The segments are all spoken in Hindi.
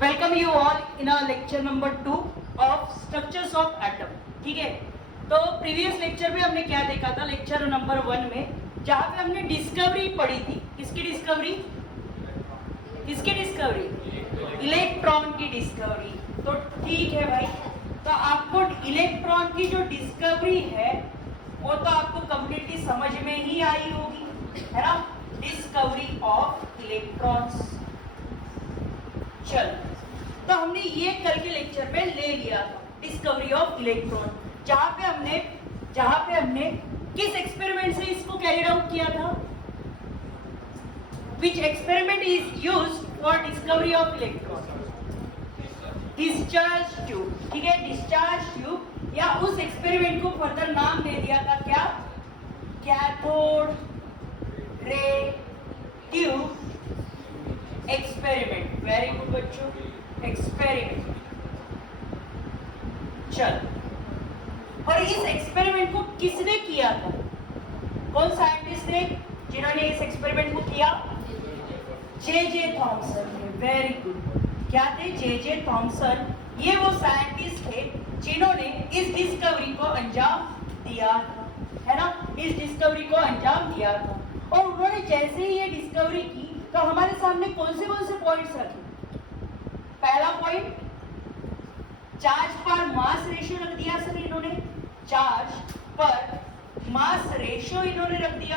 Welcome you all in our lecture number 2 of structures of atom. ठीक है, तो प्रीवियस लेक्चर में हमने क्या देखा था, लेक्चर नंबर 1 में, जहां पे हमने डिस्कवरी पढ़ी थी। किसकी डिस्कवरी? किसकी डिस्कवरी? इलेक्ट्रॉन की डिस्कवरी। तो ठीक है भाई, तो आपको इलेक्ट्रॉन की जो डिस्कवरी है वो तो आपको कंप्लीटली समझ में ही आई होगी, है ना? Discovery of electrons. चल, तो हमने ये करके लेक्चर में ले लिया था डिस्कवरी ऑफ इलेक्ट्रॉन, जहां पे हमने किस एक्सपेरिमेंट से इसको कैरी आउट किया था? Which experiment is used for discovery of electron? Discharge tube. ठीक है, डिस्चार्ज ट्यूब, या उस एक्सपेरिमेंट को फर्दर नाम दे दिया था क्या? Cathode ray tube experiment. Very good बच्चों, एक्सपेरिमेंट। चल, और इस एक्सपेरिमेंट को किसने किया था? कौन साइंटिस्ट थे जिन्होंने इस एक्सपेरिमेंट को किया? जे थॉमसन थे। वेरी गुड, क्या थे? J Thomson. ये वो साइंटिस्ट थे जिन्होंने इस डिस्कवरी को अंजाम दिया था, है ना? इस डिस्कवरी को अंजाम दिया था। और उन्होंने जैसे ही ये डिस्कवरी की तो हमारे सामने कौन से पॉइंट्स रखे? पहला पॉइंट, चार्ज पर मास रेशियो रख दिया सर इन्होंने। चार्ज पर मास रेशियो इन्होंने रख दिया,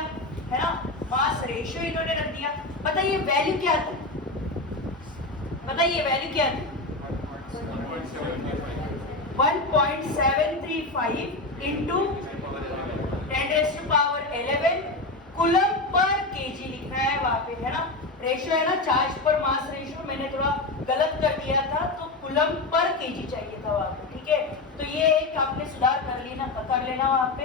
है ना? मास रेशियो इन्होंने रख दिया। बताइए वैल्यू क्या थी? बताइए वैल्यू क्या थी? 1.735 इंटू 10⁻11 कूलम पर केजी लिखा है वहां पे, है ना? रेशियो है ना, चार्ज पर मास रेशियो, मैंने थोड़ा गलत कर दिया था, तो कूलम पर केजी चाहिए था वहां पे। ठीक है, तो ये एक आपने सुधार कर लेना वहां पे।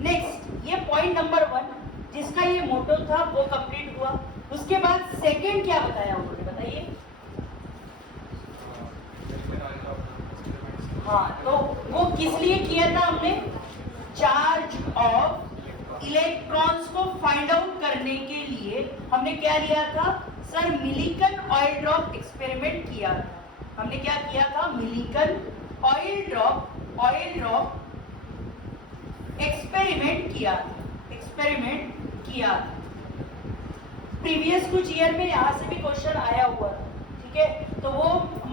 नेक्स्ट, ये पॉइंट नंबर 1 जिसका ये मोटो था वो कंप्लीट हुआ। उसके बाद सेकंड क्या बताया उन्होंने? बताइए। हाँ, तो वो किस लिए किया था हमने? चार्ज ऑफ इलेक्ट्रॉन्स को फाइंड आउट करने के लिए हमने क्या लिया था sir? Millikan oil drop experiment किया था। हमने क्या किया था? मिलिकन ऑयल ड्रॉप एक्सपेरिमेंट किया था। प्रीवियस कुछ ईयर में यहाँ से भी क्वेश्चन आया हुआ था। ठीक है, तो वो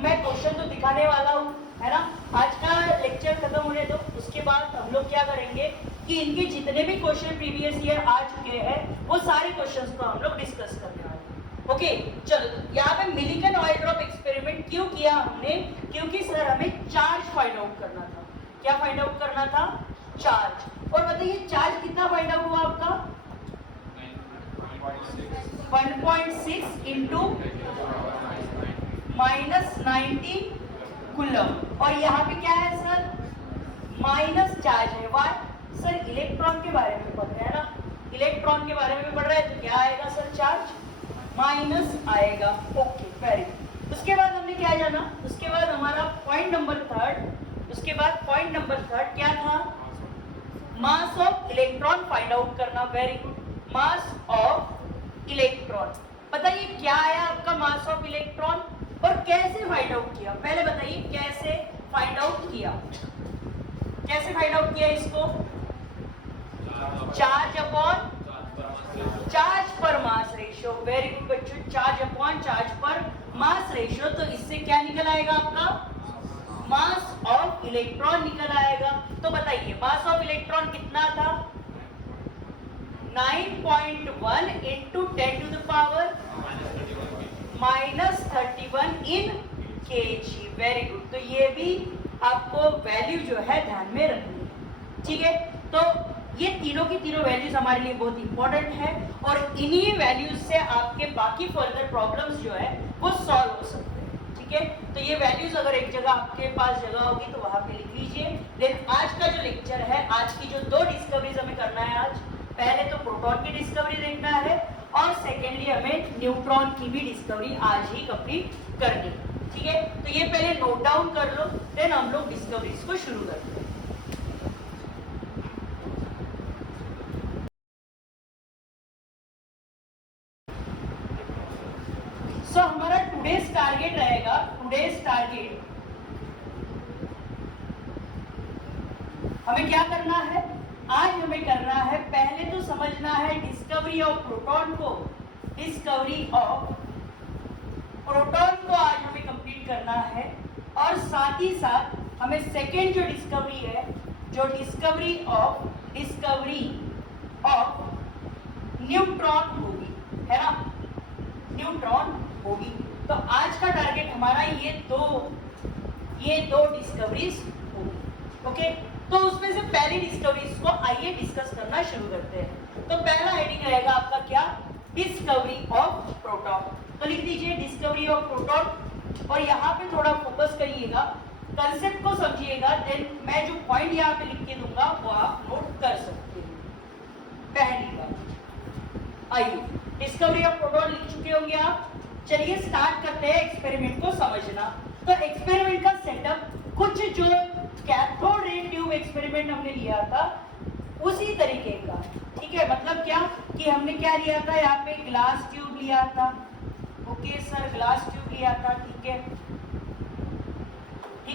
मैं क्वेश्चन तो दिखाने वाला हूँ, है ना? आज का लेक्चर खत्म होने दो, उसके बाद हम लोग क्या करेंगे कि इनके जितने भी क्वेश्चन प्रीवियस ईयर आ चुके हैं वो सारे क्वेश्चंस को हम लोग डिस्कस करने वाले हैं। ओके, चलो, यहाँ पे मिलिकन ऑयल ड्रॉप एक्सपेरिमेंट क्यों किया हमने? क्योंकि सर हमें चार्ज फाइंड आउट करना था। क्या फाइंड आउट करना था? चार्ज। और बताइए चार्ज कितना फाइंड आउट हुआ आपका? 1.6 इंटू -90 कूलम। और यहाँ पे क्या है सर? माइनस चार्ज है। वाई? सर इलेक्ट्रॉन के बारे में पढ़ रहे हैं ना, इलेक्ट्रॉन के बारे में पढ़ रहे हैं, तो क्या आएगा सर? चार्ज माइनस आएगा। Okay, very good. उसके बाद हमने क्या जाना? उसके बाद हमारा पॉइंट नंबर थर्ड क्या था? Mass of electron find out करना। Very good, mass of electron. बताइए क्या आया आपका मास ऑफ इलेक्ट्रॉन और कैसे फाइंड आउट किया? पहले बताइए कैसे फाइंड आउट किया? कैसे फाइंड आउट किया इसको? चार्ज अपॉन चार्ज पर मास रेशियो। वेरी गुड बच्चों, चार्ज अपॉन चार्ज पर मास रेशियो। तो इससे क्या निकल आएगा आपका? मास ऑफ इलेक्ट्रॉन निकल आएगा। तो बताइए मास ऑफ इलेक्ट्रॉन कितना था? 9.1 इंटू 10⁻31 इन केजी। वेरी गुड, तो ये भी आपको वैल्यू जो है ध्यान में रखनी है। ठीक है, तो ये तीनों की तीनों वैल्यूज हमारे लिए बहुत इंपॉर्टेंट है और इन्हीं वैल्यूज से आपके बाकी फर्दर प्रॉब्लम्स जो है वो सॉल्व हो सकते हैं। ठीक है, तो ये वैल्यूज अगर एक जगह आपके पास जगह होगी तो वहां पे लिख लीजिए। देन आज का जो लेक्चर है, आज की जो 2 डिस्कवरीज हमें करना है आज, पहले तो प्रोटॉन की डिस्कवरी देखना है और सेकेंडली हमें न्यूट्रॉन की भी डिस्कवरी आज ही कंप्लीट करनी है। ठीक है, तो ये पहले नोट डाउन कर लो, देन हम लोग डिस्कवरीज को शुरू करते हैं। हमारा टुडेज टारगेट रहेगा, टुडेज टारगेट हमें क्या करना है, आज हमें करना है, पहले तो समझना है डिस्कवरी ऑफ प्रोटॉन को, डिस्कवरी ऑफ प्रोटॉन को आज हमें कंप्लीट करना है। और साथ ही साथ हमें सेकेंड जो डिस्कवरी है, जो डिस्कवरी ऑफ न्यूट्रॉन होगी, है ना, न्यूट्रॉन होगी। तो आज का टारगेट हमारा ये दो डिस्कवरीज होगी। ओके, तो उसमें से पहली डिस्कवरीज को आइए डिस्कस करना शुरू करते हैं। तो पहला हेडिंग रहेगा आपका क्या, डिस्कवरी ऑफ प्रोटॉन। तो लिख दीजिए डिस्कवरी ऑफ प्रोटॉन, और यहाँ पे थोड़ा फोकस करिएगा, कंसेप्ट को समझिएगा, देन मैं जो पॉइंट यहाँ पे लिख के दूंगा वो आप नोट कर सकते हैं। पहली बात, आइए डिस्कवरी ऑफ प्रोटॉन लिख चुके होंगे आप। चलिए स्टार्ट करते हैं एक्सपेरिमेंट को समझना। तो एक्सपेरिमेंट का सेटअप कुछ जो कैथोड रे ट्यूब एक्सपेरिमेंट हमने लिया था उसी तरीके का, ठीक है। मतलब क्या कि हमने क्या लिया था, यहाँ पे ग्लास ट्यूब लिया था। ओके सर, ग्लास ट्यूब लिया था, ठीक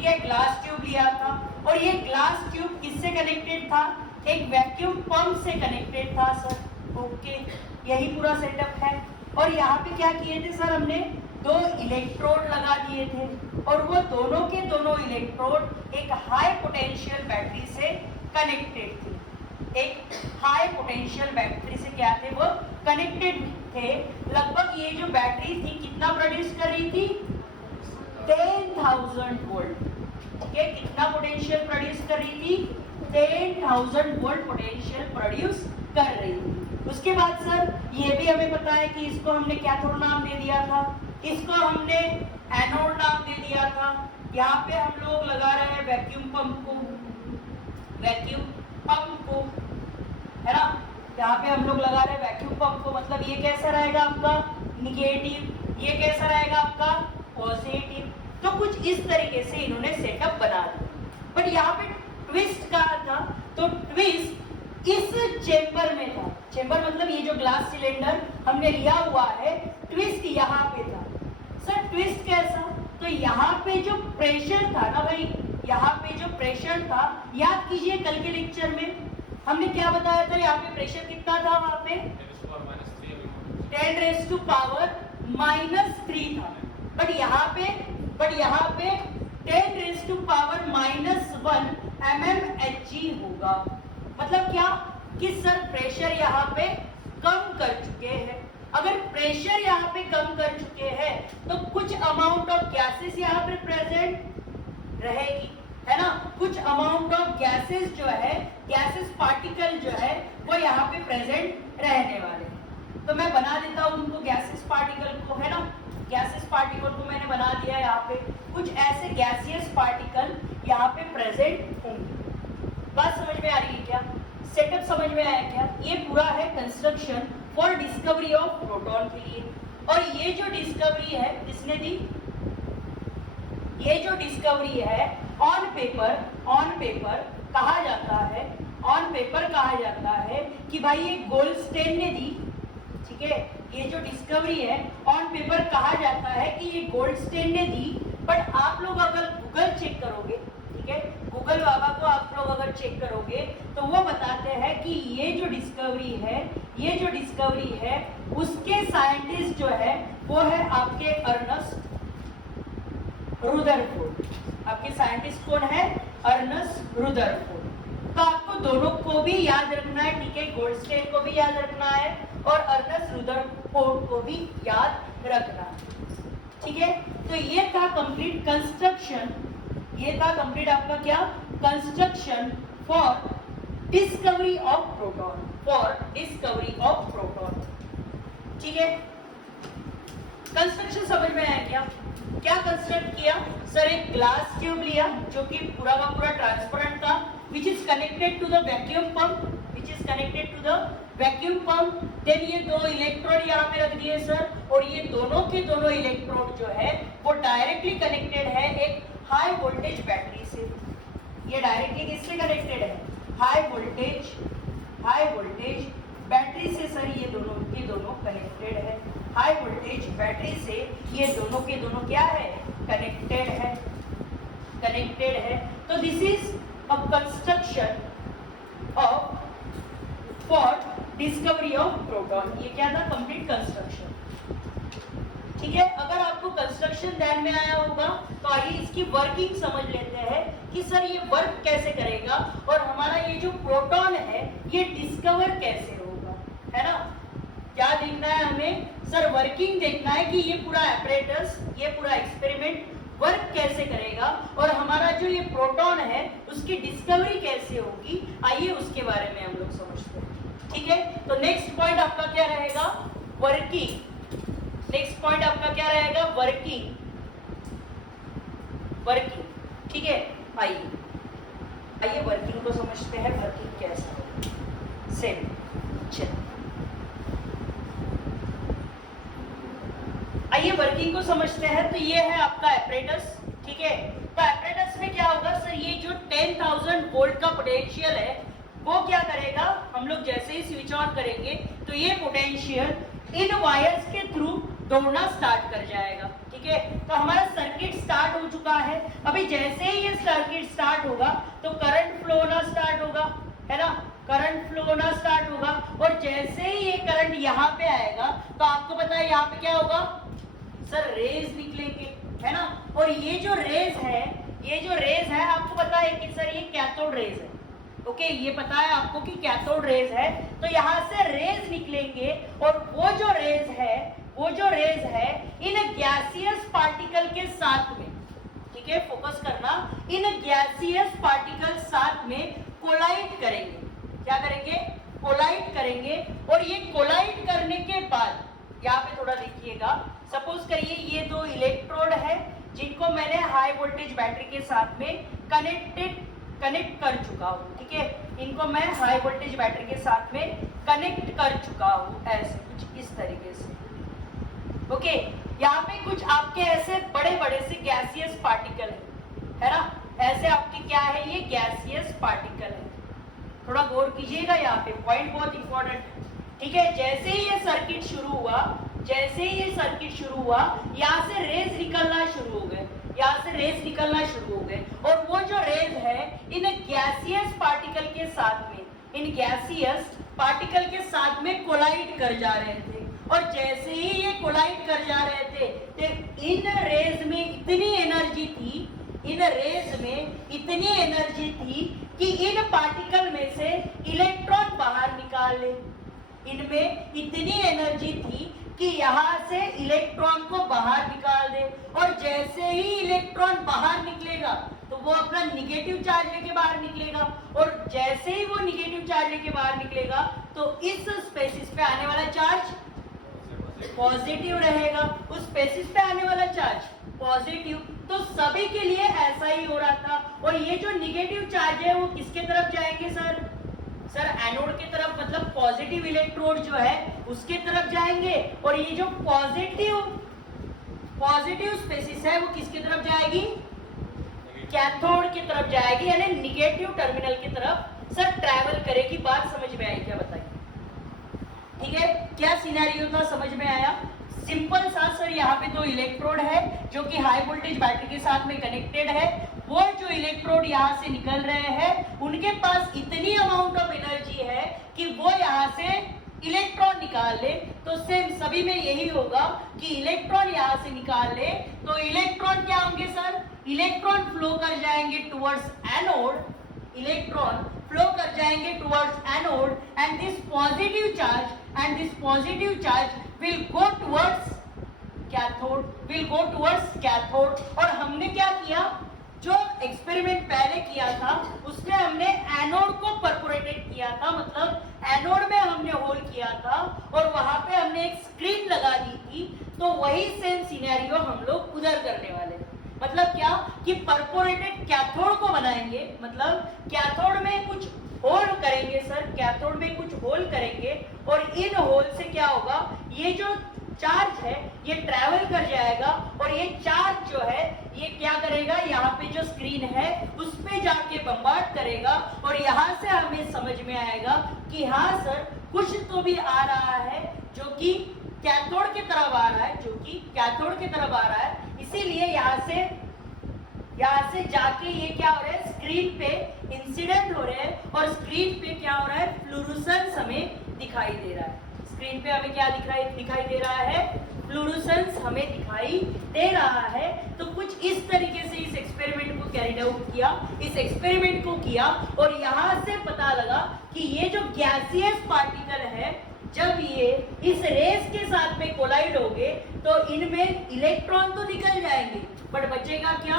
है, ग्लास ट्यूब लिया था। और ये ग्लास ट्यूब किससे कनेक्टेड था, एक वैक्यूम पंप से कनेक्टेड था सर। ओके, यही पूरा सेटअप है। और यहाँ पे क्या किए थे सर, हमने दो इलेक्ट्रोड लगा दिए थे, और वो दोनों के दोनों इलेक्ट्रोड एक हाई पोटेंशियल बैटरी से कनेक्टेड थे। एक हाई पोटेंशियल बैटरी से क्या थे, वो कनेक्टेड थे। लगभग ये जो बैटरी थी कितना प्रोड्यूस कर रही थी, 10,000 वोल्ट। ठीक है, कितना पोटेंशियल प्रोड्यूस कर रही थी, 10,000 वोल्ट पोटेंशियल प्रोड्यूस कर रही थी। उसके बाद सर ये भी हमें पता है कि इसको हमने कैथोड नाम दे दिया था, इसको हमने एनोड नाम दे दिया था। यहाँ पे हम लोग लगा रहे हैं वैक्यूम पंप को, है ना, यहाँ पे हम लोग लगा रहे हैं वैक्यूम पंप को। मतलब ये कैसा रहेगा आपका निगेटिव, ये कैसा रहेगा आपका पॉजिटिव। तो कुछ इस तरीके से इन्होंने सेटअप बना दिया। बट यहाँ पे ट्विस्ट कहा था, तो ट्विस्ट इस चेंबर में था। चेंबर मतलब ये जो ग्लास सिलेंडर हमने लिया हुआ है, ट्विस्ट यहाँ पे था। सर ट्विस्ट कैसा, तो यहाँ पे जो प्रेशर था ना भाई, यहाँ पे जो प्रेशर था, याद कीजिए कल के लेक्चर में हमने क्या बताया था, यहाँ पे प्रेशर कितना था, वहां पे 10 टू पावर -3 था। बट यहाँ पे 10 टू पावर -1 mmHg होगा। मतलब क्या कि सर प्रेशर यहाँ पे कम कर चुके हैं। अगर प्रेशर यहाँ पे कम कर चुके हैं तो कुछ अमाउंट ऑफ गैसेस यहाँ पे प्रेजेंट रहेगी, है ना। कुछ अमाउंट ऑफ गैसेस जो है, गैसेस पार्टिकल जो है वो यहाँ पे प्रेजेंट रहने वाले हैं। तो मैं बना देता हूँ उनको गैसेस पार्टिकल को, है ना। गैसेस पार्टिकल को मैंने बना दिया। यहाँ पे कुछ ऐसे गैसियस पार्टिकल यहाँ पे प्रेजेंट होंगे। बात समझ में आ रही है क्या, सेटअप समझ में आया क्या। ये पूरा है construction for discovery of proton के लिए। और ये जो डिस्कवरी है किसने दी, ये जो डिस्कवरी है ऑन पेपर कहा जाता है कि भाई ये गोल्डस्टेन ने दी। ठीक है, ये जो डिस्कवरी है ऑन पेपर कहा जाता है कि ये गोल्डस्टेन ने दी। बट आप लोग अगर गूगल चेक करोगे, ठीक है, गूगल बाबा को आप लोग अगर चेक करोगे तो वो बताते हैं कि ये जो डिस्कवरी है उसके साइंटिस्ट जो है वो है आपके अर्नस्ट रुदरफोर्ड। आपके साइंटिस्ट कौन है, अर्नस्ट रुदरफोर्ड। तो आपको दोनों को भी याद रखना है, ठीक है, गोल्डस्टेन को भी याद रखना है और अर्नस्ट रुदरफोर्ड को भी याद रखना है। ठीक है, तो ये था कंप्लीट कंस्ट्रक्शन, ये था कंप्लीट आपका क्या construction for discovery of proton, ठीक है। कंस्ट्रक्शन समझ में आया क्या, क्या कंस्ट्रक्ट किया सर, एक ग्लास ट्यूब लिया जो कि पूरा का पूरा ट्रांसपेरेंट था, which is connected to the vacuum pump, then ये दो इलेक्ट्रोड यहाँ पे रख दिए सर, और ये दोनों के दोनों इलेक्ट्रोड जो है वो डायरेक्टली कनेक्टेड है एक हाई वोल्टेज बैटरी से। ये डायरेक्टली किससे कनेक्टेड है, हाई वोल्टेज बैटरी से सर। ये दोनों कनेक्टेड है हाई वोल्टेज बैटरी से ये दोनों के दोनों क्या है, कनेक्टेड है, कनेक्टेड है। तो this is a construction of for discovery of proton. ये क्या था, कंप्लीट कंस्ट्रक्शन। ठीक है, अगर आपको कंस्ट्रक्शन ध्यान में आया होगा तो आइए इसकी वर्किंग समझ लेते हैं कि सर ये वर्क कैसे करेगा और हमारा ये जो प्रोटॉन है ये डिस्कवर कैसे होगा, है ना। क्या देखना है हमें, सर वर्किंग देखना है कि ये पूरा एपरेटस, ये पूरा एक्सपेरिमेंट वर्क कैसे करेगा और हमारा जो ये प्रोटॉन है उसकी डिस्कवरी कैसे होगी। आइए उसके बारे में हम लोग समझते हैं। ठीक है, तो नेक्स्ट पॉइंट आपका क्या रहेगा, वर्किंग। नेक्स्ट पॉइंट आपका क्या रहेगा, वर्किंग, वर्किंग। ठीक है, आइए वर्किंग को समझते हैं, वर्किंग कैसा है। सेम चलिए आइए वर्किंग को समझते हैं। तो ये है आपका एपरेटस। ठीक है, तो एपरेटस में क्या होगा सर, ये जो 10,000 वोल्ट का पोटेंशियल है वो क्या करेगा, हम लोग जैसे ही स्विच ऑन करेंगे तो ये पोटेंशियल इन वायर्स के थ्रू दौड़ना स्टार्ट कर जाएगा। ठीक है, तो हमारा सर्किट स्टार्ट हो चुका है। अभी जैसे ही ये सर्किट स्टार्ट होगा तो करंट फ्लो होना स्टार्ट होगा, है ना, करंट फ्लो होना स्टार्ट होगा। और जैसे ही ये करंट यहाँ पे आएगा तो आपको पता है यहाँ पे क्या होगा सर, रेज निकलेंगे, है ना। और ये जो रेज है, ये जो रेज है आपको पता है कि सर ये कैथोड रेज है। ओके, ये पता है आपको कि कैथोड रेज है। तो यहाँ से रेज निकलेंगे और वो जो रेज है, वो जो रेज है इन गैसियस पार्टिकल के साथ में, ठीक है फोकस करना, इन गैसियस पार्टिकल साथ में कोलाइड करेंगे। क्या करेंगे, कोलाइड करेंगे। और ये कोलाइड करने के बाद यहाँ पे थोड़ा देखिएगा, सपोज करिए ये दो इलेक्ट्रोड है जिनको मैंने हाई वोल्टेज बैटरी के साथ में कनेक्ट कर चुका हूँ। ठीक है, इनको मैं हाई वोल्टेज बैटरी के साथ में कनेक्ट कर चुका हूँ, ऐसे कुछ इस तरीके से। ओके, यहाँ पे कुछ आपके ऐसे बड़े बड़े से गैसियस पार्टिकल है ना, ऐसे आपके क्या है, ये गैसियस पार्टिकल है। थोड़ा गौर कीजिएगा, यहाँ पे पॉइंट बहुत इंपॉर्टेंट है। ठीक है, जैसे ही ये सर्किट शुरू हुआ, जैसे ही ये सर्किट शुरू हुआ, यहाँ से रेज निकलना शुरू हो गए, यहाँ से रेज निकलना शुरू हो गए। और वो जो रेज है इन गैसियस पार्टिकल के साथ में, इन गैसियस पार्टिकल के साथ में कोलाइड कर जा रहे थे। और जैसे ही ये कोलाइड कर जा रहे थे तो इन रेज में इतनी एनर्जी थी, इन रेज में इतनी एनर्जी थी कि इन पार्टिकल में से इलेक्ट्रॉन बाहर निकाल ले। इनमें इतनी एनर्जी थी कि यहाँ से इलेक्ट्रॉन को बाहर निकाल दे। और जैसे ही इलेक्ट्रॉन बाहर निकलेगा तो वो अपना निगेटिव चार्ज लेके बाहर निकलेगा। और जैसे ही वो निगेटिव चार्ज लेके बाहर निकलेगा तो इस स्पेसिस पे आने वाला चार्ज पॉजिटिव रहेगा, उस स्पेसिस पे आने वाला चार्ज पॉजिटिव। तो सभी के लिए ऐसा ही हो रहा था। और ये जो निगेटिव चार्ज है वो किसके तरफ जाएंगे सर, सर एनोड की तरफ, मतलब पॉजिटिव इलेक्ट्रोड जो है उसके तरफ जाएंगे। और ये जो पॉजिटिव स्पेसिस है वो किसकी तरफ जाएगी, कैथोड की तरफ जाएगी, यानी निगेटिव टर्मिनल की तरफ सर ट्रैवल करेगी। बात समझ में आई क्या, बताइए। ठीक है, क्या सिनेरियो था, समझ में आया। सिंपल सा सर, यहाँ पे दो इलेक्ट्रोड है जो कि हाई वोल्टेज बैटरी के साथ में कनेक्टेड है। वो जो इलेक्ट्रोड यहाँ से निकल रहे हैं उनके पास इतनी अमाउंट ऑफ एनर्जी है कि वो यहाँ से इलेक्ट्रॉन निकाल ले। तो सेम सभी में यही होगा कि इलेक्ट्रॉन यहाँ से निकाल ले तो इलेक्ट्रॉन क्या होंगे सर, इलेक्ट्रॉन फ्लो कर जाएंगे टुवर्ड्स एनोड, इलेक्ट्रॉन फ्लो कर जाएंगे towards anode and this positive charge will go towards cathode। और हमने क्या किया, जो एक्सपेरिमेंट पहले किया था उसमें हमने एनोड को परफोरेटेड किया था, मतलब एनोड में हमने होल किया था और वहां पे हमने एक स्क्रीन लगा दी थी। तो वही सेम सिनेरियो हम लोग उधर करने वाले। मतलब क्या कि परफोरेटेड कैथोड को बनाएंगे, मतलब कैथोड में कुछ होल करेंगे सर, कैथोड में कुछ होल करेंगे और इन होल से क्या होगा, ये जो चार्ज है ये ट्रैवल कर जाएगा और ये चार्ज जो है ये क्या करेगा, यहाँ पे जो स्क्रीन है उस पे जाके बम्बार्ड करेगा। और यहाँ से हमें समझ में आएगा कि हाँ सर कुछ तो भी आ रहा है जो कि कैथोड की तरफ आ रहा है, जो कि कैथोड की तरफ आ रहा है, इसीलिए यहाँ से जाके ये क्या हो रहा है, स्क्रीन पे इंसिडेंट हो रहे हैं और स्क्रीन पे क्या हो रहा है, फ्लूरोसेंस हमें दिखाई दे रहा है। स्क्रीन पे हमें क्या दिखाई दे रहा है, फ्लूरोसेंस हमें दिखाई दे रहा है। तो कुछ इस तरीके से इस एक्सपेरिमेंट को कैरिड आउट किया, इस एक्सपेरिमेंट को किया और यहाँ से पता लगा कि ये जो गैसियस पार्टिकल है, जब ये इस रेस के साथ में कोलाइड होंगे तो इनमें इलेक्ट्रॉन तो निकल जाएंगे, बट बचेगा क्या,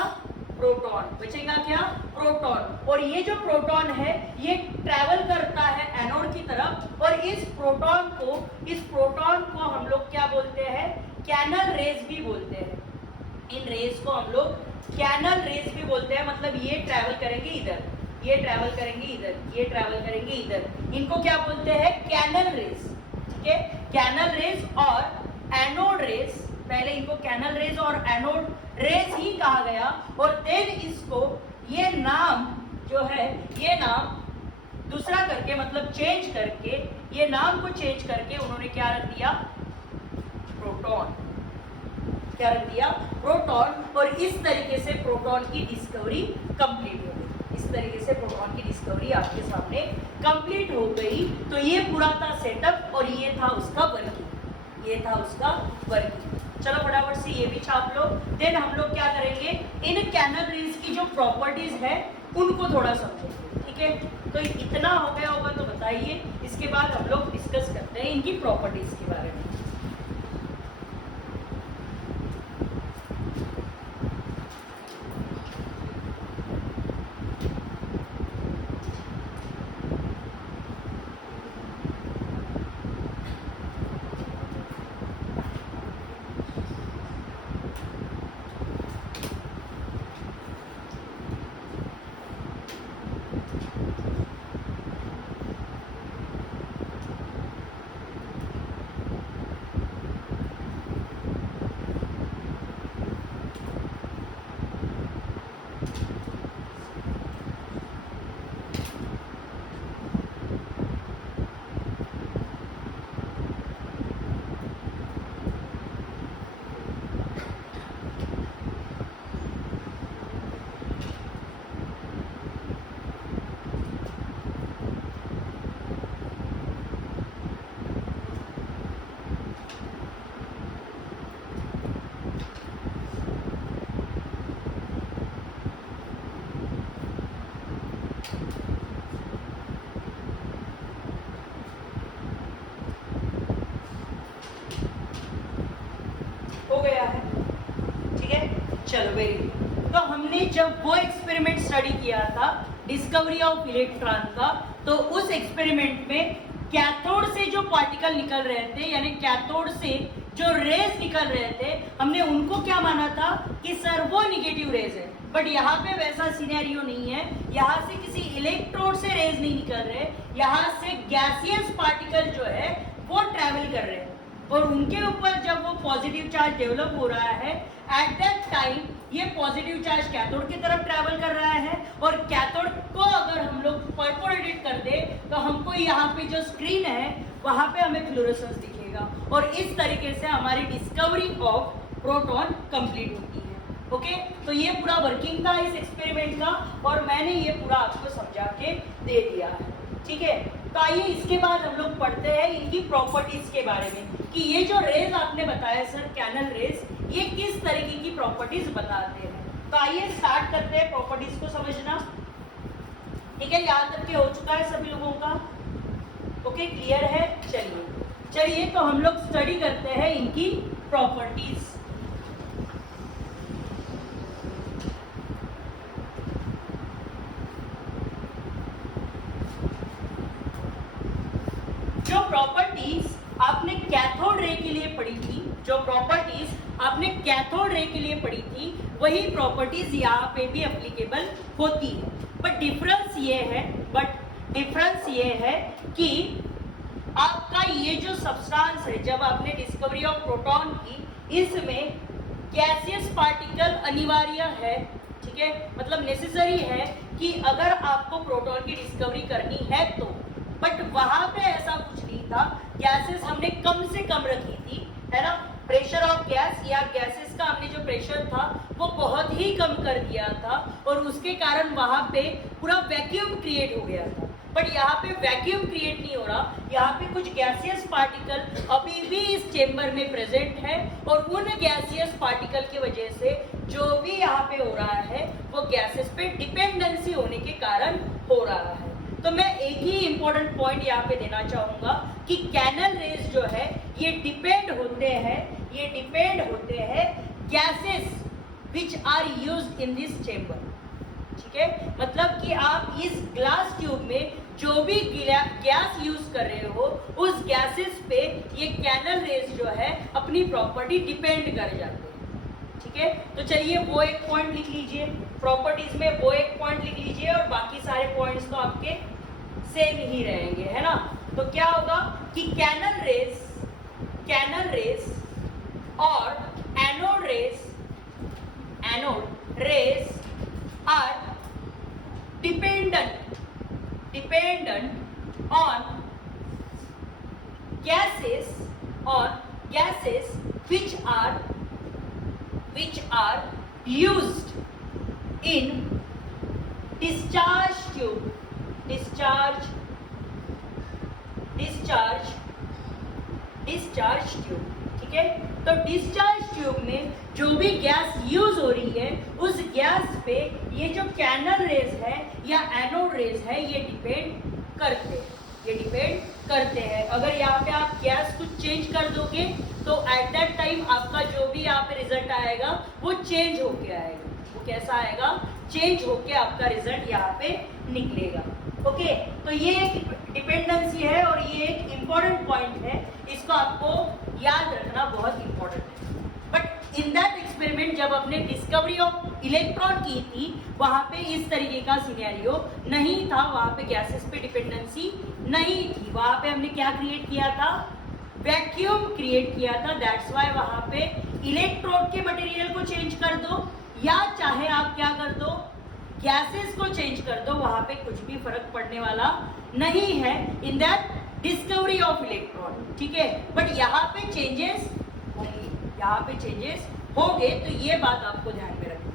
प्रोटॉन। बचेगा क्या, प्रोटॉन। और ये जो प्रोटॉन है ये ट्रैवल करता है एनोड की तरफ और इस प्रोटॉन को हम लोग क्या बोलते हैं, कैनल रेज भी बोलते हैं। इन रेज को हम लोग कैनल रेज भी बोलते हैं, मतलब ये ट्रैवल करेंगे इधर, ये ट्रैवल करेंगे इधर, ये ट्रैवल करेंगे इधर, इनको क्या बोलते हैं, कैनल रेज। ठीक है, कैनल रेज और एनोड रेज, पहले इनको कैनल रेज और एनोड रेज ही कहा गया और देन इसको ये नाम जो है, ये नाम दूसरा करके, मतलब चेंज करके, ये नाम को चेंज करके उन्होंने क्या रख दिया, प्रोटॉन। क्या रख दिया, प्रोटॉन। और इस तरीके से प्रोटॉन की डिस्कवरी कंप्लीट हो गई। इस तरीके से प्रोटॉन की डिस्कवरी आपके सामने कंप्लीट हो गई। तो ये पूरा था सेटअप और ये था उसका वर्किंग, ये था उसका वर्किंग। चलो फटाफट से ये भी छाप लो। देन हम लोग क्या करेंगे, इन कैनल रेज की जो प्रॉपर्टीज है उनको थोड़ा समझेंगे। ठीक है, तो इतना हो गया होगा तो बताइए, इसके बाद हम लोग डिस्कस करते हैं इनकी प्रॉपर्टीज के बारे में। हो गया है, ठीक है। चलो वेरी गुड। तो हमने जब वो एक्सपेरिमेंट स्टडी किया था डिस्कवरी ऑफ इलेक्ट्रॉन का, तो उस एक्सपेरिमेंट में कैथोड से जो पार्टिकल निकल रहे थे, यानी कैथोड से जो रेज निकल रहे थे, हमने उनको क्या माना था कि सर वो निगेटिव रेज है। बट यहाँ पे वैसा सिनेरियो नहीं है, यहाँ से किसी इलेक्ट्रोड से रेज नहीं निकल रहे, यहाँ से गैसियस पार्टिकल जो है वो ट्रैवल कर रहे हैं और उनके ऊपर जब वो पॉजिटिव चार्ज डेवलप हो रहा है, एट दैट टाइम ये पॉजिटिव चार्ज कैथोड की तरफ ट्रैवल कर रहा है और कैथोड को अगर हम लोग परफोरेटेड कर दे तो हमको यहाँ पे जो स्क्रीन है वहाँ पे हमें फ्लोरोसेंस दिखेगा और इस तरीके से हमारी डिस्कवरी ऑफ प्रोटॉन कंप्लीट होती है। ओके, तो ये पूरा वर्किंग था इस एक्सपेरिमेंट का और मैंने ये पूरा आपको समझा के दे दिया है। ठीक है, तो आइए इसके बाद हम लोग पढ़ते हैं इनकी प्रॉपर्टीज के बारे में कि ये जो रेज आपने बताया सर कैनल रेज, ये किस तरीके की प्रॉपर्टीज बताते हैं। तो आइए स्टार्ट करते हैं प्रॉपर्टीज को समझना। ठीक है, यहाँ तक के हो चुका है सभी लोगों का? ओके, क्लियर है? चलिए तो हम लोग स्टडी करते हैं इनकी प्रॉपर्टीज। जो प्रॉपर्टीज आपने कैथोड रे के लिए पढ़ी थी, जो प्रॉपर्टीज आपने कैथोड रे के लिए पढ़ी थी, वही प्रॉपर्टीज यहाँ पे भी एप्लीकेबल होती है। बट डिफरेंस ये है कि आपका ये जो सब्सटेंस है, जब आपने डिस्कवरी ऑफ प्रोटॉन की, इसमें गैसियस पार्टिकल अनिवार्य है। ठीक है, मतलब नेसेसरी है कि अगर आपको प्रोटॉन की डिस्कवरी करनी है तो। बट वहां पे ऐसा कुछ नहीं था, गैसेस हमने कम से कम रखी थी, गैस या गैसेस का हमने जो प्रेशर था वो बहुत ही कम कर दिया था और उसके कारण वहां पे पूरा वैक्यूम क्रिएट हो गया था। बट यहाँ पे वैक्यूम क्रिएट नहीं हो रहा, यहाँ पे कुछ गैसियस पार्टिकल अभी भी इस चेंबर में प्रेजेंट है और उन गैसियस पार्टिकल की वजह से जो भी यहाँ पे हो रहा है वो गैसेस पे डिपेंडेंसी होने के कारण हो रहा है। तो मैं एक ही इंपॉर्टेंट पॉइंट यहाँ पे देना चाहूंगा कि कैनल रेज जो है ये डिपेंड होते हैं gases which are used in this chamber. ठीक है, मतलब कि आप इस ग्लास ट्यूब में जो भी गैस यूज कर रहे हो उस गैसेस पे ये कैनल रेज जो है अपनी प्रॉपर्टी डिपेंड कर जाते हैं। ठीक है, तो चलिए वो एक पॉइंट लिख लीजिए, प्रॉपर्टीज में वो एक पॉइंट लिख लीजिए और बाकी सारे पॉइंट्स तो आपके सेम ही रहेंगे, है ना। तो क्या होगा कि कैनल रेज और anode rays are dependent on gases which are used in discharge tube। ठीक है, तो डिस्चार्ज ट्यूब में जो भी गैस यूज हो रही है उस गैस पे ये जो कैनल रेज है या एनोड रेज है ये डिपेंड करते हैं। अगर यहाँ पे आप गैस कुछ चेंज कर दोगे तो एट दैट टाइम आपका जो भी यहाँ पे रिजल्ट आएगा वो चेंज होके आएगा। वो कैसा आएगा? चेंज होके आपका रिजल्ट यहाँ पे निकलेगा। ओके, तो ये एक डिपेंडेंसी है और ये एक इम्पॉर्टेंट पॉइंट है, इसको आपको याद रखना बहुत इम्पोर्टेंट है। बट इन दैट एक्सपेरिमेंट जब हमने डिस्कवरी ऑफ इलेक्ट्रॉन की थी वहां पे इस तरीके का सिनेरियो नहीं था, वहां पे गैसेस पे डिपेंडेंसी नहीं थी। वहां पे हमने क्या क्रिएट किया था? वैक्यूम क्रिएट किया था। दैट्स वाई वहां पे इलेक्ट्रोड के मटेरियल को चेंज कर दो या चाहे आप क्या कर दो, गैसेस को चेंज कर दो, वहां पे कुछ भी फर्क पड़ने वाला नहीं है in that discovery of electron. ठीक है, बट यहाँ पे चेंजेस होंगे, तो ये बात आपको ध्यान में रखनी।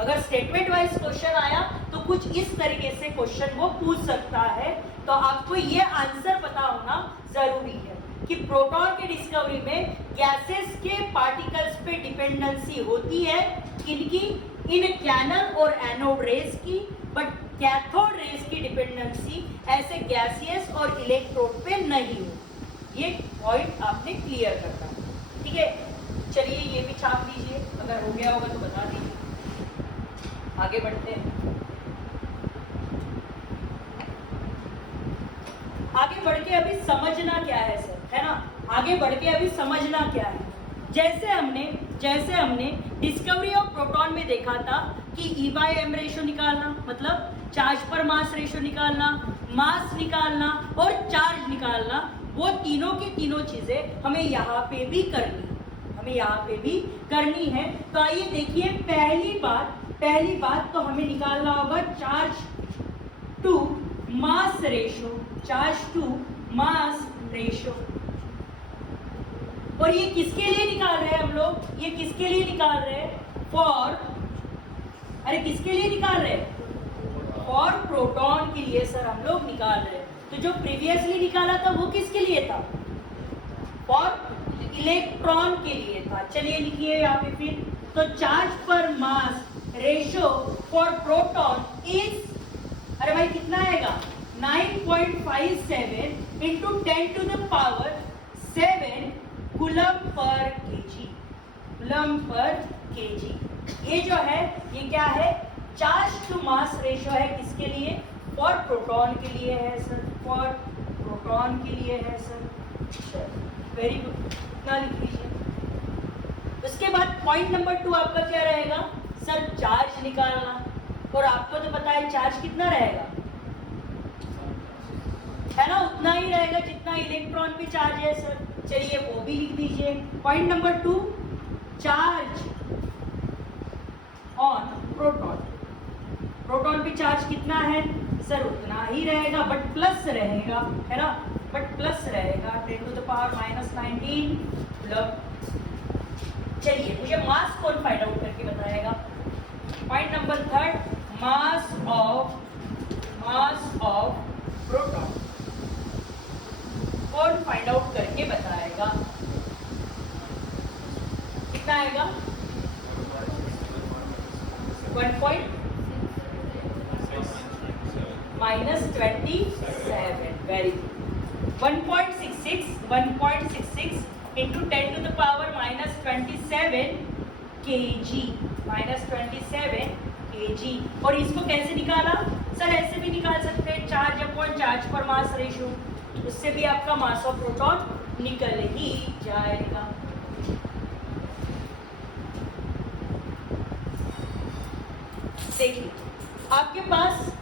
अगर स्टेटमेंट वाइज क्वेश्चन आया तो कुछ इस तरीके से क्वेश्चन वो पूछ सकता है, तो आपको ये आंसर पता होना जरूरी है कि प्रोटॉन के डिस्कवरी में गैसेस के पार्टिकल्स पे डिपेंडेंसी होती है इनकी, इन कैनल और एनोड रेज की, बट कैथोड रेज की डिपेंडेंसी ऐसे गैसियस और इलेक्ट्रोड पे नहीं हो। ये पॉइंट आपने क्लियर करना। ठीक है, चलिए ये भी छाप लीजिए, अगर हो गया होगा तो बता दीजिए। आगे बढ़ते हैं। आगे बढ़ के अभी समझना क्या है सर, है ना। आगे बढ़ के अभी समझना क्या है। जैसे हमने डिस्कवरी ऑफ प्रोटॉन में देखा था कि E/m रेशो निकालना, मतलब चार्ज पर मास रेशो निकालना, मास निकालना और चार्ज निकालना, वो तीनों की तीनों चीजें हमें यहाँ पे भी करनी है। तो आइए देखिए, पहली बात तो हमें निकालना होगा चार्ज टू मास रेशो। और ये किसके लिए निकाल रहे हैं हम लोग? ये किसके लिए निकाल रहे हैं? किसके लिए निकाल रहे हैं? फॉर प्रोटॉन के लिए सर हम लोग निकाल रहे हैं। तो जो प्रीवियसली निकाला था वो किसके लिए था? फॉर इलेक्ट्रॉन के लिए था। चलिए लिखिए यहाँ पे फिर, तो चार्ज पर mass ratio for proton is, अरे भाई कितना आएगा? 9.57 इंटू 10⁻7 कूलम पर केजी। ये जो है ये क्या है? चार्ज टू मास रेशो है। किसके लिए? फॉर प्रोटॉन के लिए है सर, फॉर प्रोटॉन के लिए है सर। वेरी गुड, इतना लिख लीजिए। उसके बाद पॉइंट नंबर 2 आपका क्या रहेगा सर? चार्ज निकालना। और आपको तो पता है चार्ज कितना रहेगा, है ना, उतना ही रहेगा जितना इलेक्ट्रॉन पे चार्ज है सर। चलिए वो भी लिख दीजिए। Point number 2, charge on proton. Proton पे चार्ज कितना है सर? उतना ही रहेगा, बट प्लस रहेगा, है ना, बट प्लस रहेगा 10⁻⁻19 कूलम चलिए मुझे मास कौन फाइंड आउट करके बताएगा? Point number 3, mass of proton कौन फाइंड आउट करके बताएगा? कितना आएगा? 1.-27, very good. 1.66 into 10 to the power -27 kg, -27 kg। और इसको कैसे निकाला सर? ऐसे भी निकाल सकते हैं, चार्ज अपॉन चार्ज पर मास रेशियो, उससे भी आपका मास ऑफ प्रोटॉन निकल ही जाएगा। देखिए आपके पास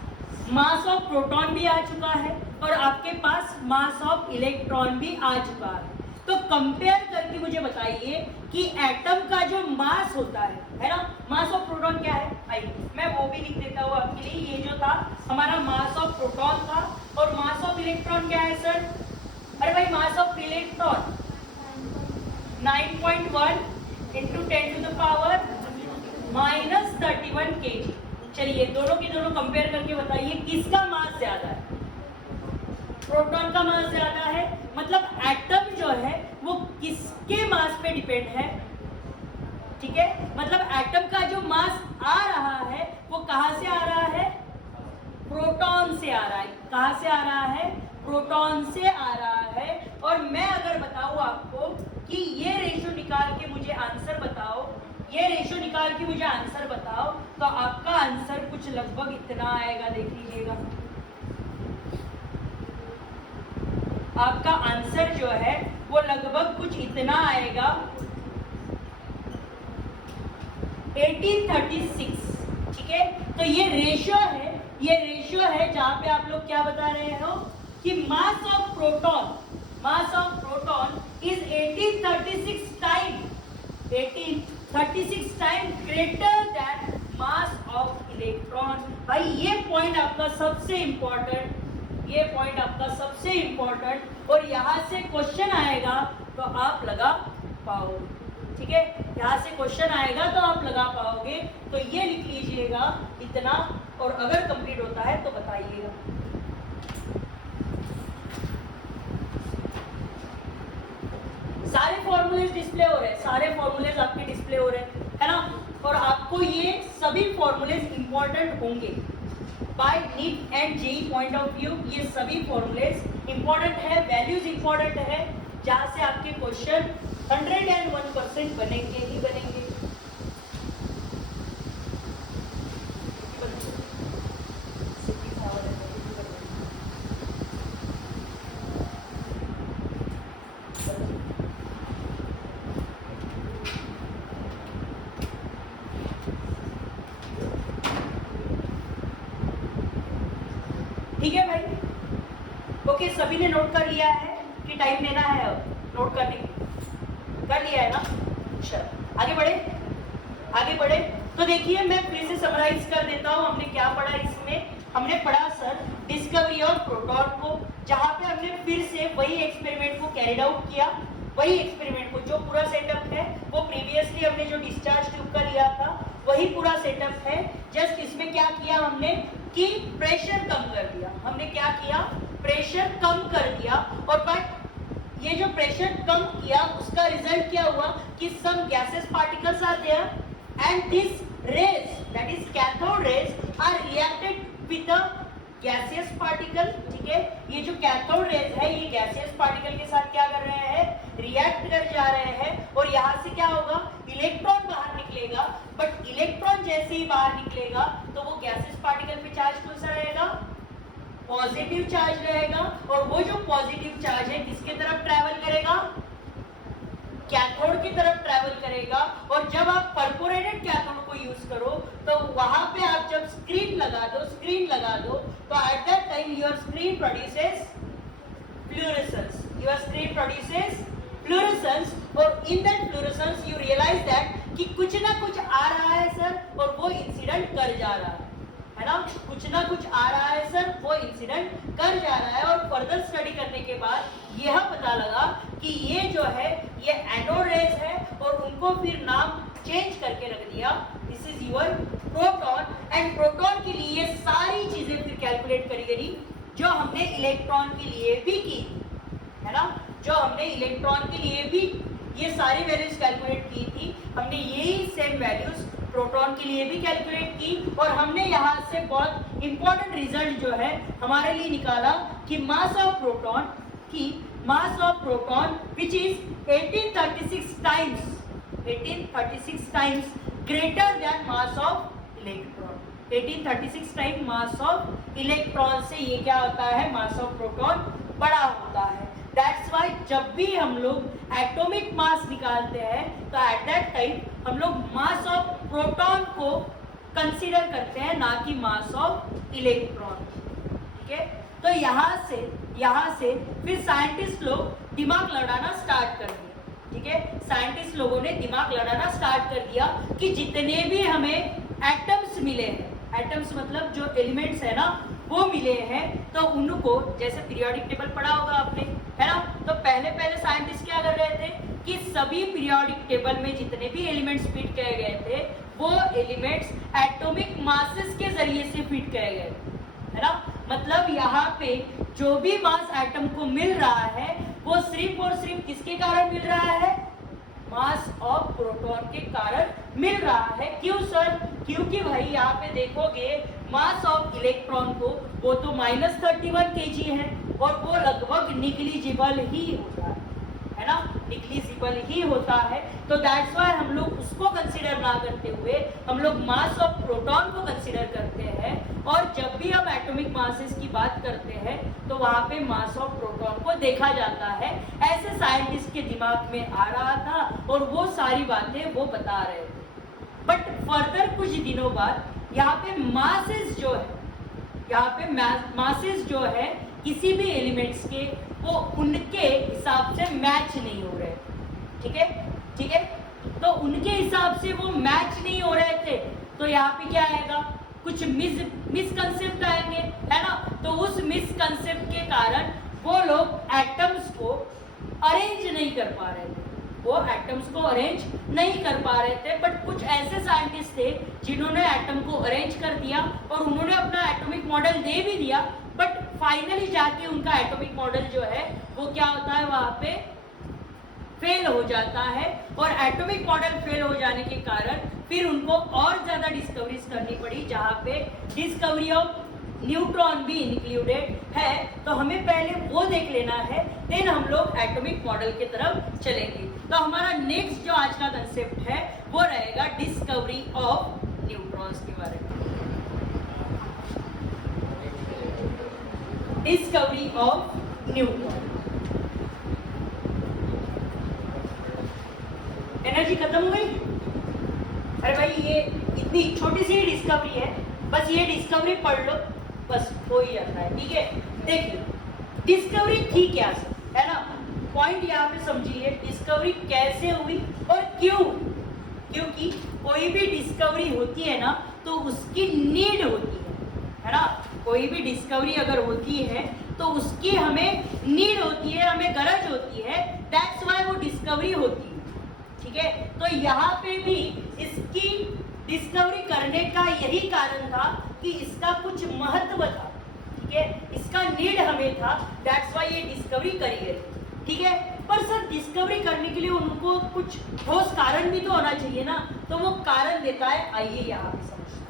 मास ऑफ प्रोटॉन भी आ चुका है और आपके पास मास ऑफ इलेक्ट्रॉन भी आ चुका है। तो कंपेयर करके मुझे बताइए कि एटम का जो मास होता है ना, मास ऑफ प्रोटॉन क्या है? आइए मैं वो भी लिख देता हूँ आपके लिए। ये जो था हमारा मास ऑफ प्रोटॉन था, और मास ऑफ इलेक्ट्रॉन क्या है सर? अरे भाई मास of electron 9.1 into 10 to the power -31 kg। चलिए दोनों की दोनों कंपेयर करके बताइए किसका मास ज्यादा है? प्रोटॉन का मास ज्यादा है, मतलब एटम जो है वो किसके मास पे डिपेंड है? ठीक है, मतलब एटम का जो मास आ रहा है वो कहां से आ रहा है? प्रोटॉन से आ रहा है। कहां से आ रहा है? प्रोटॉन से आ रहा है। और मैं अगर बताऊं आपको कि ये रेशियो निकाल के मुझे आंसर बताओ, ये रेशियो निकाल के मुझे आंसर बताओ, तो आपका आंसर कुछ लगभग इतना आएगा, देख लीजिएगा। आपका आंसर जो है वो लगभग कुछ इतना आएगा, 1836। ठीक है, तो ये रेशियो है, ये रेशियो है जहां पे आप लोग क्या बता रहे हो कि mass of proton is 1836 time greater then mass of electron. भाई ये पॉइंट आपका सबसे इंपॉर्टेंट, ये पॉइंट आपका सबसे इंपॉर्टेंट, और यहां से क्वेश्चन आएगा तो आप लगा पाओगे। ठीक है, यहां से क्वेश्चन आएगा तो आप लगा पाओगे। तो ये लिख लीजिएगा इतना, और अगर कंप्लीट होता है तो बताइएगा। सारे फॉर्मूलेज डिस्प्ले हो रहे हैं, सारे फॉर्मूलेज आपके डिस्प्ले हो रहे हैं, है ना? और आपको ये सभी फॉर्मूलेज इंपॉर्टेंट होंगे by NEET and JEE point of view. ये सभी फॉर्मूलेज इंपॉर्टेंट है, वैल्यूज इंपॉर्टेंट है, जहां से आपके क्वेश्चन 101% बनेंगे ही बनेंगे। ठीक है भाई, ओके, सभी ने नोट कर लिया है कि टाइम देना है? अब नोट करने कर लिया है ना? चलो आगे बढ़े। तो देखिए मैं फिर से समराइज कर देता हूँ, हमने क्या पढ़ा इसमें। हमने पढ़ा सर डिस्कवरी ऑफ प्रोटॉन को, जहाँ पे हमने फिर से वही एक्सपेरिमेंट को कैरिड आउट किया, वही एक्सपेरिमेंट को, जो पूरा सेटअप है वो प्रीवियसली हमने जो डिस्चार्ज ट्यूब का लिया था वही पूरा सेटअप है। जस्ट इसमें क्या किया हमने कि प्रेशर कम कर दिया। हमने क्या किया? प्रेशर कम कर दिया। और बट ये जो प्रेशर कम किया उसका रिजल्ट क्या हुआ कि some gases particles are there and this rays, that is cathode rays, are reacted with the gaseous particle. ठीक है, ये जो कैथोड रेज है ये गैसियस पार्टिकल के साथ क्या कर रहे हैं? रिएक्ट कर जा रहे हैं। और यहाँ से क्या होगा? इलेक्ट्रॉन बाहर निकलेगा, बट इलेक्ट्रॉन जैसे ही बाहर निकलेगा तो वो गैसियस पार्टिकल पे चार्ज कौन सा रहेगा? पॉजिटिव चार्ज रहेगा। और वो जो पॉजिटिव चार्ज है किसके तरफ ट्रैवल करेगा? कैथोड की तरफ ट्रैवल करेगा। और जब आप परफोरेटेड कैथोड को यूज करो तो वहां पे आप जब स्क्रीन लगा दो तो at that time your screen produces fluorescence. और in that fluorescence you realise that कि कुछ ना कुछ आ रहा है सर, और वो इंसिडेंट कर जा रहा है ना? कुछ ना कुछ आ रहा है सर, वो इंसिडेंट कर जा रहा है। और फर्दर स्टडी करने के बाद यह पता लगा कि ये जो है ये एनोड रेज है, और उनको उनको फिर नाम चेंज करके रख दिया, this is your proton. And proton के लिए ये सारी चीजें फिर कैलकुलेट करी गई जो हमने इलेक्ट्रॉन के लिए भी की, है ना, जो हमने इलेक्ट्रॉन के लिए भी ये सारी वैल्यूज कैलकुलेट की थी, हमने यही सेम वैल्यूज प्रोटॉन के लिए भी कैलकुलेट की। और हमने यहाँ से बहुत इंपॉर्टेंट रिजल्ट जो है हमारे लिए निकाला कि mass of proton which is 1836 times greater then mass of electron. 1836 time mass of electron से ये क्या होता है, मास ऑफ प्रोटॉन बड़ा होता है। दैट्स वाई जब भी हम लोग एटॉमिक मास निकालते हैं तो एट दैट टाइम हम लोग मास ऑफ प्रोटॉन को कंसीडर करते हैं, ना कि मास ऑफ इलेक्ट्रॉन। ठीक है, तो यहाँ से फिर साइंटिस्ट लोग दिमाग लड़ाना स्टार्ट कर दिया। ठीक है, साइंटिस्ट लोगों ने दिमाग लड़ाना स्टार्ट कर दिया कि जितने भी हमें एटम्स मिले हैं, एटम्स मतलब जो एलिमेंट्स है ना वो मिले हैं, तो उनको जैसे पीरियोडिक टेबल पढ़ा होगा आपने, है ना, तो पहले साइंटिस्ट क्या कर रहे थे कि सभी पीरियोडिक टेबल में जितने भी एलिमेंट्स फिट किए गए थे वो एलिमेंट्स एटॉमिक मासेस के जरिए से फिट किए गए थे, है ना। मतलब यहाँ पे जो भी मास एटम को मिल रहा है वो सिर्फ और सिर्फ किसके कारण मिल रहा है, मास ऑफ प्रोटॉन के कारण मिल रहा है। क्यों सर? क्योंकि भाई यहाँ पे देखोगे मास ऑफ इलेक्ट्रॉन को वो तो -31 kg है और वो लगभग निग्लिजिबल ही होता है ना, निग्लिजिबल ही होता है। तो दैट्स वाई हम लोग उसको कंसीडर ना करते हुए हम लोग मास ऑफ प्रोटॉन को कंसीडर करते हैं। और जब भी हम एटॉमिक मासेस की बात करते हैं तो वहाँ पे मास ऑफ प्रोटॉन को देखा जाता है। ऐसे साइंटिस्ट के दिमाग में आ रहा था और वो सारी बातें वो बता रहे थे। बट फर्दर कुछ दिनों बाद यहाँ पे मासेस जो है, यहाँ पे मासेस जो है किसी भी एलिमेंट्स के वो उनके हिसाब से मैच नहीं हो रहे। ठीक है, तो उनके हिसाब से वो मैच नहीं हो रहे थे, तो यहाँ पे क्या आएगा, कुछ मिसकंसेप्ट आएंगे, है ना। तो उस मिसकंसेप्ट के कारण वो लोग एटम्स को अरेंज नहीं कर पा रहे थे, वो एटम्स को अरेंज नहीं कर पा रहे थे। बट कुछ ऐसे साइंटिस्ट थे जिन्होंने एटम को अरेंज कर दिया और उन्होंने अपना एटॉमिक मॉडल दे भी दिया। बट फाइनली जाके उनका एटॉमिक मॉडल जो है वो क्या होता है, वहाँ पे फेल हो जाता है। और एटॉमिक मॉडल फेल हो जाने के कारण फिर उनको और ज़्यादा डिस्कवरीज करनी पड़ी, जहाँ पे डिस्कवरी ऑफ न्यूट्रॉन भी इंक्लूडेड है। तो हमें पहले वो देख लेना है, देन हम लोग एटॉमिक मॉडल की तरफ चलेंगे। तो हमारा नेक्स्ट जो आज का कंसेप्ट है वो रहेगा डिस्कवरी ऑफ न्यूट्रॉन्स के बारे में। Discovery of neutron. एनर्जी खत्म हो गई? अरे भाई ये इतनी छोटी सी डिस्कवरी है, बस ये डिस्कवरी पढ़ लो, बस हो ही जाता है। ठीक है, देखिए डिस्कवरी थी क्या सर, है ना। पॉइंट यहाँ पे समझिए, डिस्कवरी कैसे हुई और क्यों। क्योंकि कोई भी डिस्कवरी होती है ना तो उसकी नीड होती है ना। कोई भी डिस्कवरी अगर होती है तो उसकी हमें नीड होती है, हमें गरज होती है, दैट्स वाई वो डिस्कवरी होती है। ठीक है, तो यहाँ पे भी इसकी डिस्कवरी करने का यही कारण था कि इसका कुछ महत्व था। ठीक है, इसका नीड हमें था, दैट्स वाई ये डिस्कवरी करी गई। ठीक है, पर सर डिस्कवरी करने के लिए उनको कुछ ठोस कारण भी तो होना चाहिए ना, तो वो कारण देता है, आइए यहाँ पे समझते हैं।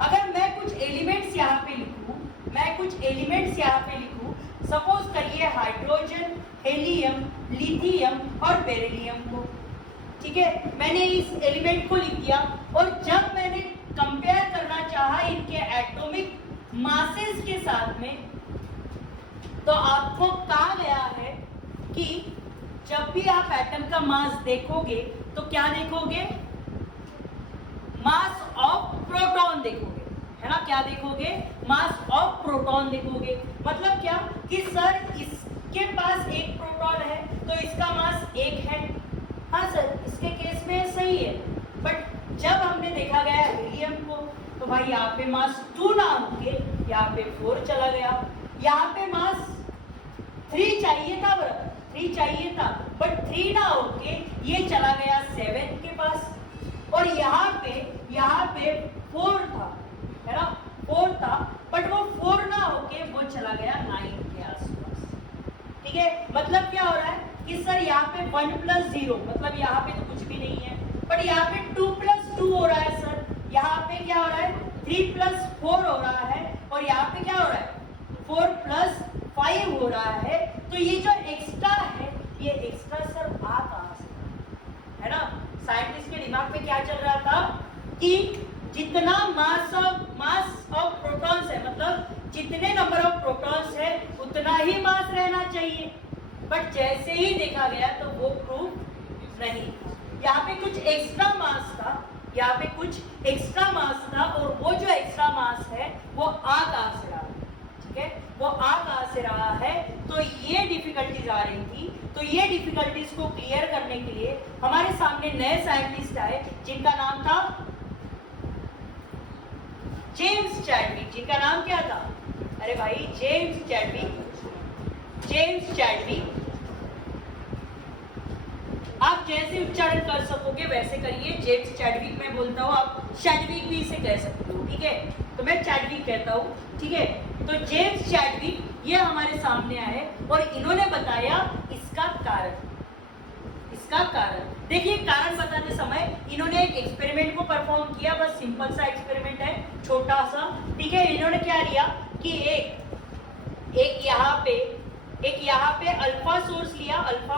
अगर मैं कुछ एलिमेंट्स यहाँ पे लिखूं, सपोज करिए हाइड्रोजन, हेलियम, लिथियम और बेरिलियम को। ठीक है, मैंने इस एलिमेंट को लिख दिया और जब मैंने कंपेयर करना चाहा इनके एटॉमिक मासेस के साथ में, तो आपको कहा गया है कि जब भी आप एटम का मास देखोगे तो क्या देखोगे, मास ऑफ प्रोटॉन देखोगे, है ना। क्या देखोगे, मास ऑफ प्रोटॉन देखोगे। मतलब क्या कि सर इसके पास एक प्रोटॉन है तो इसका मास 1 है। हाँ सर, इसके केस में सही है। बट जब हमने देखा गया हीलियम को तो भाई यहाँ पे मास 2 ना होके यहाँ पे 4 चला गया। यहाँ पे मास 3 चाहिए था, 3 चाहिए था, बट 3 ना होके ये चला गया 7 के पास, और यहाँ पे 4 था, है ना, 4 था, बट वो 4 ना होके वो चला गया 9 के आसपास। ठीक है, मतलब क्या हो रहा है कि सर यहाँ पे 1 + 0, मतलब यहाँ पे तो कुछ भी नहीं है, बट यहाँ पे 2 + 2 हो रहा है सर, यहाँ पे क्या हो रहा है 3 + 4 हो रहा है, और यहाँ पे क्या हो रहा है 4 + 5 हो रहा है। तो ये जो एक्स्ट्रा है, ये एक्स्ट्रा सर आ कहाँ से, है ना। साइंटिस्ट के दिमाग में क्या चल रहा था कि जितना मास ऑफ प्रोटॉन्स है, मतलब जितने नंबर ऑफ प्रोटॉन्स है उतना ही मास रहना चाहिए, बट जैसे ही देखा गया तो वो प्रूफ नहीं था, यहाँ पे कुछ एक्स्ट्रा मास था, यहाँ पे कुछ एक्स्ट्रा मास था, और वो जो एक्स्ट्रा मास है वो आ कहाँ से रहा है, ठीक है, वो आ कहाँ से रहा है। तो ये डिफिकल्टीज आ रही थी, तो ये डिफिकल्टीज को क्लियर करने के लिए हमारे सामने नए साइंटिस्ट आए जिनका नाम था जेम्स चैडविक। जिनका नाम क्या था, अरे भाई जेम्स चैडविक। आप जैसे उच्चारण कर सकोगे वैसे करिए, जेम्स चैडविक मैं बोलता हूँ, आप चैडविक भी इसे कह सकते हो, ठीक है, तो मैं चैडविक कहता हूँ, ठीक है। तो जेम्स चैडविक ये हमारे सामने आए और इन्होंने बताया इसका कारण। देखिए, कारण बताते समय इन्होंने एक एक्सपेरिमेंट को परफॉर्म किया, बस सिंपल सा एक्सपेरिमेंट है, छोटा सा, ठीक है। इन्होंने क्या लिया कि एक यहाँ पे अल्फा सोर्स लिया, अल्फा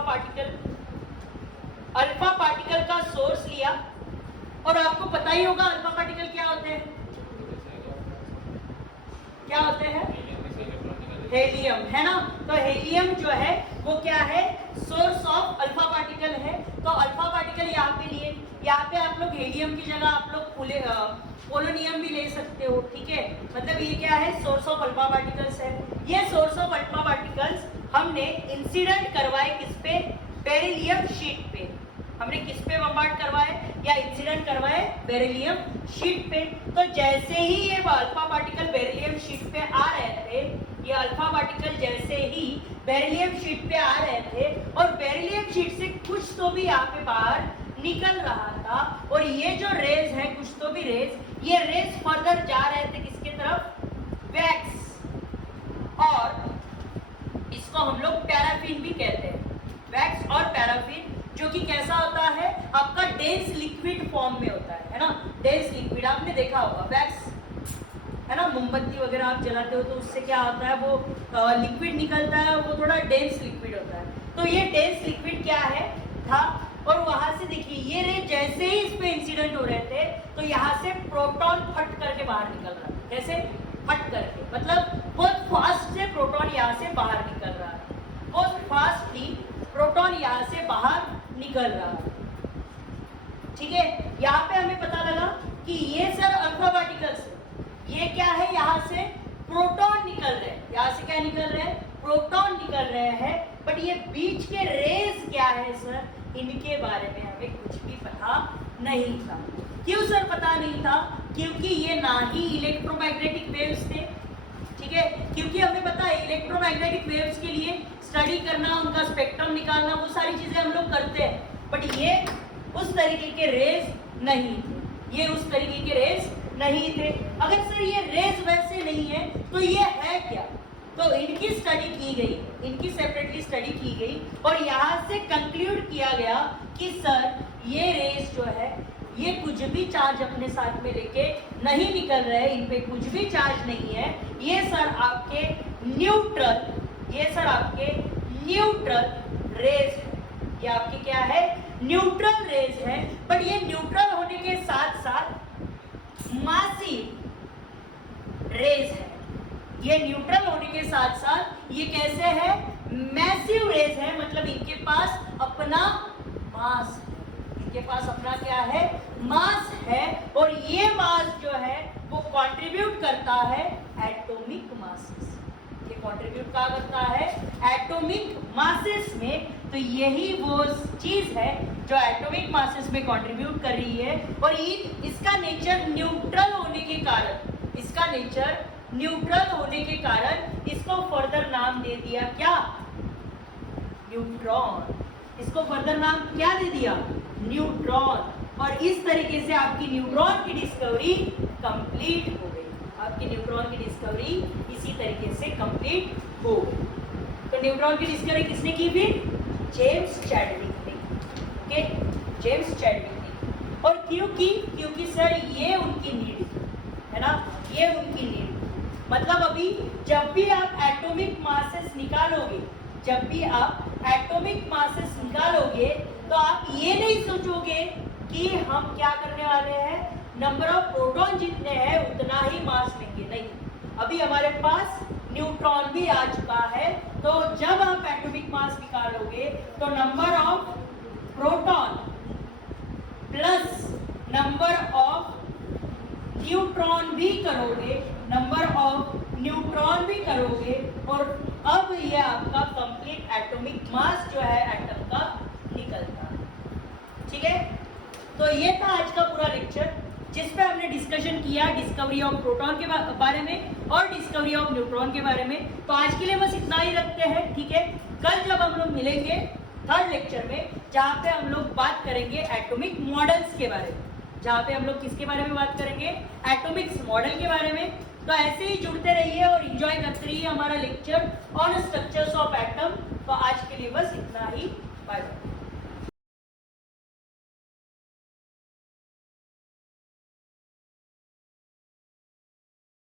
पार्टिकल का सोर्स लिया, और आपको पता ही होगा अल्फा पार्टिकल क्या होते हैं, हेलियम, है ना। तो हेलियम जो है वो क्या है, सोर्स ऑफ अल्फा पार्टिकल है। तो अल्फा पार्टिकल यहाँ पे लिए, यहाँ पे आप लोग हेलियम की जगह आप लोग पोलोनियम भी ले सकते हो, ठीक है, मतलब ये क्या है, सोर्स ऑफ अल्फा पार्टिकल्स है। ये सोर्स ऑफ अल्फा पार्टिकल्स हमने इंसिडेंट करवाए किस पे, बेरिलियम शीट पे। हमने किस पे बम्बार्ड करवाए या इंसिडेंट करवाए, बेरिलियम शीट पे। तो जैसे ही ये अल्फा पार्टिकल बेरिलियम शीट पे आ रहे थे, ये अल्फा पार्टिकल जैसे ही बेरिलियम शीट पे आ रहे थे, और बेरिलियम शीट से कुछ तो भी यहाँ पे बाहर निकल रहा था, और ये जो रेज है, कुछ तो भी रेज, ये रेज फर्दर जा रहे थे किसके तरफ, वैक्स, और इसको हम लोग पैराफिन भी कहते हैं, वैक्स और पैराफिन, जो कि कैसा होता है, आपका डेंस लिक्विड फॉर्म में होता है ना, डेंस लिक्विड आपने देखा होगा, वैक्स है ना, मोमबत्ती वगैरह आप जलाते हो तो उससे क्या होता है, वो लिक्विड निकलता है, वो थोड़ा डेंस लिक्विड होता है। तो ये डेंस लिक्विड क्या है था, और वहां से देखिए ये रे जैसे ही इस पे इंसिडेंट हो रहे थे, तो यहाँ से प्रोटॉन फट करके बाहर निकल रहा था, कैसे फट करके, मतलब बहुत फास्ट से प्रोटॉन यहाँ से बाहर निकल रहा है, बहुत फास्टली प्रोटॉन यहाँ से बाहर निकल रहा है, ठीक है। यहाँ पे हमें पता लगा कि ये सर अल्फा पार्टिकल्स, ये क्या है, यहाँ से प्रोटॉन निकल रहे हैं, यहाँ से क्या निकल रहे हैं, प्रोटॉन निकल रहे हैं, बट ये बीच के रेज क्या है सर, इनके बारे में हमें कुछ भी पता नहीं था। क्यों सर पता नहीं था, क्योंकि ये ना ही इलेक्ट्रोमैग्नेटिक वेव्स थे, ठीक है, क्योंकि हमें पता है इलेक्ट्रोमैग्नेटिक वेव्स के लिए स्टडी करना, उनका स्पेक्ट्रम निकालना, वो सारी चीजें हम लोग करते हैं, बट ये उस तरीके के रेज नहीं थे, ये उस तरीके के रेज नहीं थे। अगर सर ये रेज वैसे नहीं है तो ये है क्या, तो इनकी स्टडी की गई, इनकी सेपरेटली स्टडी की गई, और यहाँ से कंक्लूड किया गया कि सर ये रेज जो है ये कुछ भी चार्ज अपने साथ में लेके नहीं निकल रहे, इन पे कुछ भी चार्ज नहीं है, ये सर आपके न्यूट्रल, ये सर आपके न्यूट्रल रेज है, ये आपके क्या है, न्यूट्रल रेज है। बट ये न्यूट्रल होने के साथ साथ मासिव रेज है, ये न्यूट्रल होने के साथ साथ ये कैसे है, मैसिव रेज है, मतलब इनके पास अपना मास है, इनके पास अपना क्या है, मास है, और ये मास जो है वो कंट्रीब्यूट करता है एटॉमिक मासेस, ये कंट्रीब्यूट क्या करता है, एटॉमिक मासेस में। तो यही वो चीज है जो एटॉमिक मासेस में कंट्रीब्यूट कर रही है, और इसका नेचर न्यूट्रल होने के कारण, इसका नेचर न्यूट्रल होने के कारण इसको फर्दर नाम दे दिया क्या, न्यूट्रॉन। इसको फर्दर नाम क्या दे दिया, न्यूट्रॉन। और इस तरीके से आपकी न्यूट्रॉन की डिस्कवरी कंप्लीट हो गई। आपकी न्यूट्रॉन की डिस्कवरी इसी तरीके से कंप्लीट हो गई। तो न्यूट्रॉन की डिस्कवरी किसने की फिर, जेम्स चैडविक ने। ओके, जेम्स चैडविक ने। और क्योंकि सर ये उनकी नीड है ना, ये उनकी नीड। मतलब अभी जब भी आप एटॉमिक मासेस निकालोगे, जब भी आप एटॉमिक मासेस निकालोगे तो आप ये नहीं सोचोगे कि हम क्या करने वाले हैं, नंबर ऑफ प्रोटॉन जितने हैं उतना ही मास लेंगे, नहीं। अभी हमारे पास न्यूट्रॉन भी आ चुका है, तो जब आप एटॉमिक मास निकालोगे तो number of proton plus number of neutron भी करोगे, नंबर ऑफ न्यूट्रॉन भी करोगे, और अब ये आपका कंप्लीट एटॉमिक मास जो है एटम का निकलता है। ठीक है, तो ये था आज का पूरा लेक्चर, जिस पे हमने डिस्कशन किया डिस्कवरी ऑफ प्रोटॉन के बारे में और डिस्कवरी ऑफ न्यूट्रॉन के बारे में। तो आज के लिए बस इतना ही रखते हैं, ठीक है। कल जब हम लोग मिलेंगे थर्ड लेक्चर में, जहाँ पे हम लोग बात करेंगे एटॉमिक मॉडल्स के बारे में, जहाँ पे हम लोग किसके बारे में बात करेंगे, एटॉमिक्स मॉडल के बारे में। तो ऐसे ही जुड़ते रहिए और एंजॉय करते रहिए हमारा lecture on structures of atom. तो आज के लिए बस इतना ही, बाय बाय।